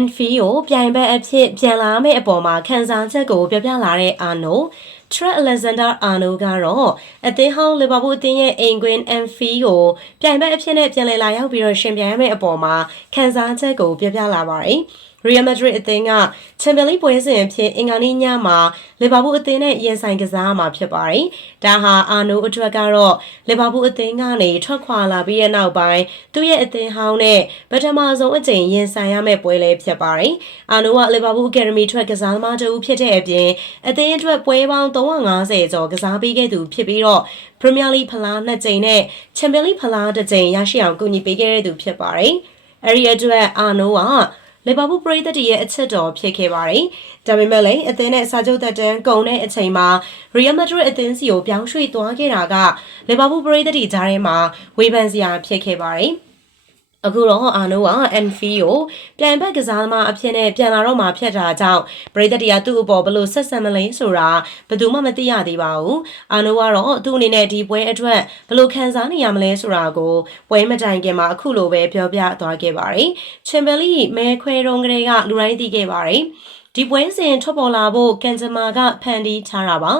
NFI ကိုပြိုင်ဘက်အဖြစ်ပြန်လာမယ့်အပေါ်မှာခန်းစားချက်ကိုပြပြလာတဲ့အာနို Trent Alexander Arnold ကတော့အသင်းဟောင်းလီဗာပူးအသင်းရဲ့အိမ်ကွင်း NFI ကိုပြိုင်ဘက်အဖြစ်နဲ့ပြန်လည်လာရောက်ပြီးတော့ရှင်ပြိုင်ရမယ့်အပေါ်မှာခန်းစားချက်ကိုပြပြလာပါတယ်။ Real Madrid အသင်းက Champions League ပွဲစဉ်အဖြစ်အင်္ဂါနေ့ညမှာလီဗာပူးအသင်းနဲ့ရင်ဆိုင်ကစားမှာဖြစ်ပါတယ်။ဒါဟာအာနိုအတွက်ကတော့လီဗာပူးအသင်းကနေထွက်ခွာလာပြီးတဲ့နောက်ပိုင်းသူ့ရဲ့အသင်းဟောင်းနဲ့ပထမဆုံးအကြိမ်ရင်ဆိုင်ရမယ့်ပွဲလည်းဖြစ်ပါတယ်။အာနိုကလီဗာပူးအကယ်ဒမီထွက်ကစားသမားတူဖြစ်တဲ့အပြင်အသင်းအတွက်ပွဲပေါင်း350ကျော်ကစားပေးခဲ့သူဖြစ်ပြီးတော့ Premier League ဖလားနှစ်ကြိမ်နဲ့ Champions League ဖလားတစ်ကြိမ်ရရှိအောင်ကူညီပေးခဲ့တဲ့သူဖြစ်ပါတယ်။အဲဒီအတွက်အာနိုက လီဗာပူးပရိသတ်တွေရဲ့အချက်တော်ဖြစ်ခဲ့ပါတယ်။ဒါပေမဲ့လည်းအသင်းနဲ့စာချုပ်သက်တမ်းကုန်တဲ့အချိန်မှာ Real Madrid အသင်းစီကိုပြောင်းရွှေ့သွားခဲ့တာကလီဗာပူးပရိသတ်တွေကြားထဲမှာဝေဖန်စရာဖြစ်ခဲ့ပါတယ်။ အခုတော့အာနိုက NFI ကိုပြန်ဘက်ကစားသမားအဖြစ်နဲ့ပြန်လာတော့မှဖြတ်တာကြောင့်ပရိသတ်တွေကသူ့အပေါ်ဘလို့ဆက်ဆံမလဲဆိုတာဘယ်သူမှမသိရသေးပါဘူးအာနိုကတော့သူ့အနေနဲ့ဒီပွဲအတွက်ဘလို့ခံစားနေရမလဲဆိုတာကိုပွဲမတိုင်ခင်မှာအခုလိုပဲပြောပြသွားခဲ့ပါတယ်ချန်ပီယံလိမဲခွဲတုံးကလေးကလူတိုင်းသိခဲ့ပါတယ် ဒီပွဲစဉ်ထွက်ပေါ်လာဖို့ကန်ဂျမာကဖန်တီးထားတာပါ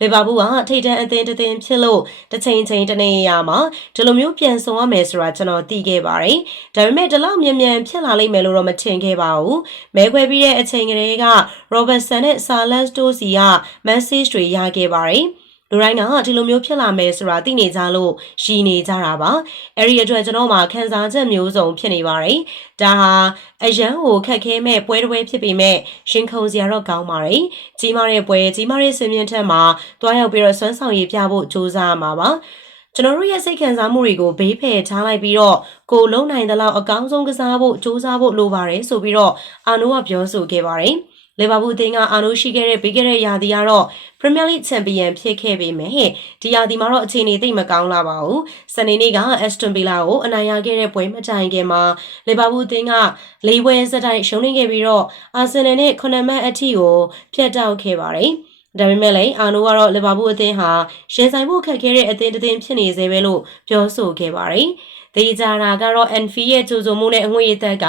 လီဗာပူးကထိတ်တန့်အသင်းတစ်သင်းဖြစ်လို့တစ်ချိန်ချိန်တနေရာမှာဒီလိုမျိုးပြန်ဆောင်ရမယ်ဆိုတာကျွန်တော်သိခဲ့ပါတယ်ဒါပေမဲ့ဒီလောက်မြန်မြန်ဖြစ်လာလိမ့်မယ်လို့တော့မထင်ခဲ့ပါဘူးမဲခွဲပြီးတဲ့အချိန်ကလေးကရောဘတ်ဆန်နဲ့ဆာလတ်စတိုစီကမက်ဆေ့ချ်တွေရခဲ့ပါတယ် လူတိုင်းကဒီလိုမျိုးဖြစ်လာမယ်ဆိုတာသိနေကြလို့ရှည်နေကြတာပါအဲ့ဒီအတွက်ကျွန်တော်မှခံစားချက်မျိုးစုံဖြစ်နေပါတယ်ဒါဟာအရန်ကိုခက်ခဲမဲ့ပွဲတစ်ပွဲဖြစ်ပေမဲ့ရှင်ခုံစရာတော့ကောင်းပါတယ်ကြီးမားတဲ့ပွဲကြီးမားတဲ့ဆင်မြင့်ထက်မှာတွားရောက်ပြီးတော့ဆွမ်းဆောင်ရည်ပြဖို့စူးစမ်းရမှာပါကျွန်တော်တို့ရဲ့စိတ်ခံစားမှုတွေကိုဘေးဖယ်ထားလိုက်ပြီးတော့ကိုလုံးနိုင်တဲ့လောက်အကောင်းဆုံးကစားဖို့စူးစမ်းဖို့လိုပါတယ်ဆိုပြီးတော့အာနိုကပြောဆိုခဲ့ပါတယ်။ လီဗာပူးအသင်းကအာနိုရှိခဲ့တဲ့ပြီးခဲ့တဲ့ရာသီကတော့ Premier League Champion ဖြစ်ခဲ့ပေမဲ့ဒီရာသီမှာတော့အခြေအနေသိပ်မကောင်းလာပါဘူး။စနေနေ့က Aston Villa ကိုအနိုင်ရခဲ့တဲ့ပွဲမတိုင်ခင်မှာလီဗာပူးအသင်းကလေးပွဲစတိုင်ရှုံးနေခဲ့ပြီးတော့အာဆင်နယ်နဲ့ခုနမတ်အထိကိုဖျက်တောက်ခဲ့ပါတယ်။ဒါပေမဲ့လည်းအာနိုကတော့လီဗာပူးအသင်းဟာရင်ဆိုင်ဖို့ခက်ခဲတဲ့အသင်းတစ်သင်းဖြစ်နေသေးပဲလို့ပြောဆိုခဲ့ပါတယ်။ ဒေကြတာကတော့ NF ရဲ့ကြိုးစုံမှုနဲ့အငွေအသက်က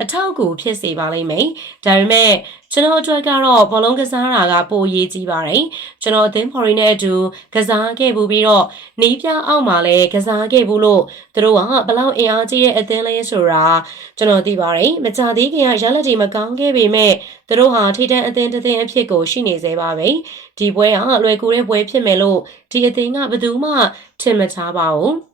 အထောက်အကူဖြစ်စေပါလိမ့်မယ်။ဒါပေမဲ့ကျွန်တော်အတွက်ကတော့ဘောလုံးကစားတာကပိုရေးကြီးပါတယ်။ကျွန်တော်အသင်းဖော်ရီနဲ့အတူကစားခဲ့ဘူးပြီးတော့နီးပြအောက်မှာလည်းကစားခဲ့ဘူးလို့သူတို့ကဘလောက်အင်အားကြီးတဲ့အသင်းလဲဆိုတာကျွန်တော်သိပါတယ်။မကြသေးခင်ကရလက်တွေမကောင်းခဲ့ပေမဲ့သူတို့ဟာထိတန်းအသင်းတစ်သင်းအဖြစ်ကိုရှိနေသေးပါပဲ။ဒီပွဲကလွယ်ကူတဲ့ပွဲဖြစ်မယ်လို့ဒီအသင်းကဘယ်သူမှထင်မထားပါဘူး။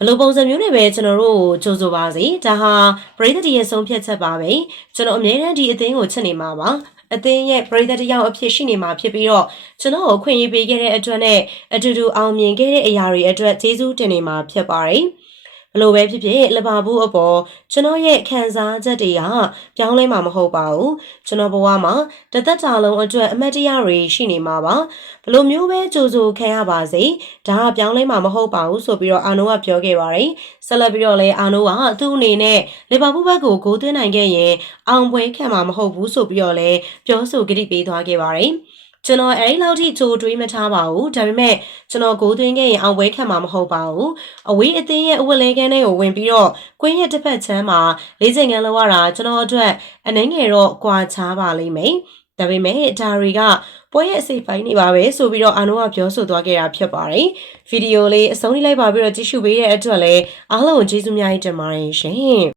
ဘလို့ပုံစံမျိုးနဲ့ပဲကျွန်တော်တို့ကိုကြိုးဆိုပါစေဒါဟာပရိသတ်ရဲ့ဆုံးဖြတ်ချက်ပါပဲကျွန်တော်အမြဲတမ်းဒီအသင်းကိုချစ်နေမှာပါအသင်းရဲ့ပရိသတ်တယောက်အဖြစ်ရှိနေမှာဖြစ်ပြီးတော့ကျွန်တော်ကိုခွင့်ရေးပေးခဲ့တဲ့အတွက်နဲ့အတူတူအောင်မြင်ခဲ့တဲ့အရာတွေအတွက်ကျေးဇူးတင်နေမှာဖြစ်ပါတယ်။ ဘလို့ပဲဖြစ်ဖြစ်လဘာဘူးအပေါ်ကျွန်တော်ရဲ့ခံစားချက်တွေကပြောင်းလဲမှာမဟုတ်ပါဘူးကျွန်တော်ဘဝမှာတသက်တာလုံးအတွက်အမတ်တရားတွေရှိနေမှာပါဘလို့မျိုးပဲကြိုးစိုးခံရပါစေဒါကပြောင်းလဲမှာမဟုတ်ပါဘူးဆိုပြီးတော့အာနိုကပြောခဲ့ပါတယ်ဆက်လက်ပြီးတော့လည်းအာနိုကသူ့အနေနဲ့လီဗာပူးဘက်ကိုဂိုးသွင်းနိုင်ခဲ့ရင်အောင်ပွဲခံမှာမဟုတ်ဘူးဆိုပြီးတော့လည်းပြောဆိုကြိပေးသွားခဲ့ပါတယ် ကျွန်တော်အဲဒီလောက်ထိကြိုတွေးမထားပါဘူးဒါပေမဲ့ကျွန်တော်ကိုသွင်းခဲ့ရင်အောင်ပွဲခံမှာမဟုတ်ပါဘူးအဝေးအသင်းရဲ့အဝတ်လဲကန်းထဲကိုဝင်ပြီးတော့ကွင်းရဲ့တစ်ဖက်ချမ်းမှာလေးချိန်ကန်းလောက်ရတာကျွန်တော်အတွက်အနှင်းငယ်တော့ကြွာချပါလိမ့်မယ်ဒါပေမဲ့ဒါတွေကပွဲရဲ့အစိပ်ပိုင်းနေပါပဲဆိုပြီးတော့အာနိုကပြောဆိုသွားခဲ့တာဖြစ်ပါတယ်ဗီဒီယိုလေးအဆုံးထိလိုက်ပါပြီးတော့ကြည့်ရှုပေးတဲ့အတွက်လည်းအားလုံးကိုကျေးဇူးများကြီးတင်ပါတယ်ရှင်